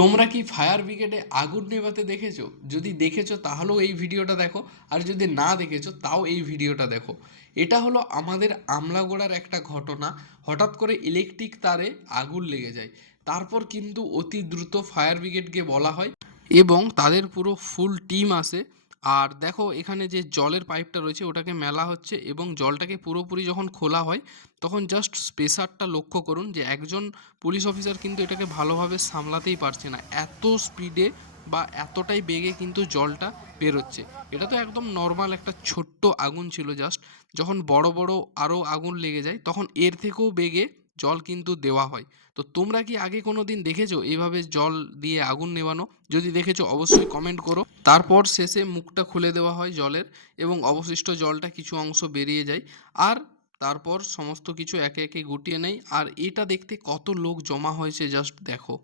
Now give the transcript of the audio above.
তোমরা কি ফায়ার ব্রিগেডে আগুন নেভাতে দেখেছো? যদি দেখেছো তাহলেও এই ভিডিওটা দেখো, আর যদি না দেখেছো তাও এই ভিডিওটা দেখো। এটা হলো আমাদের আমলাগোড়ার একটা ঘটনা। হঠাৎ করে ইলেকট্রিক তারে আগুন লেগে যায়। তারপর কিন্তু অতি দ্রুত ফায়ার ব্রিগেডকে বলা হয় এবং তাদের পুরো ফুল টিম আসে। আর দেখো এখানে যে জলের পাইপটা রয়েছে ওটাকে মেলা হচ্ছে এবং জলটাকে পুরোপুরি যখন খোলা হয় তখন জাস্ট প্রেসারটা লক্ষ্য করুন যে একজন পুলিশ অফিসার কিন্তু এটাকে ভালোভাবে সামলাতেই পারছে না, এত স্পিডে বা এতটাই বেগে কিন্তু জলটা বেরোচ্ছে। এটা তো একদম নর্মাল একটা ছোট্ট আগুন ছিল জাস্ট। যখন বড় বড় আরও আগুন লেগে যায় তখন এর থেকেও বেগে জল কিন্তু দেওয়া হয়। তো তোমরা কি আগে কোনো দিন দেখেছো এইভাবে জল দিয়ে আগুন নেভানো? যদি দেখেছো অবশ্যই কমেন্ট করো। তারপর শেষে মুখটা খুলে দেওয়া হয় জলের এবং অবশিষ্ট জলটা কিছু অংশ বেরিয়ে যায়। আর তারপর সমস্ত কিছু একে একে গুটিয়ে নেয়। আর এটা দেখতে কত লোক জমা হয়েছে জাস্ট দেখো।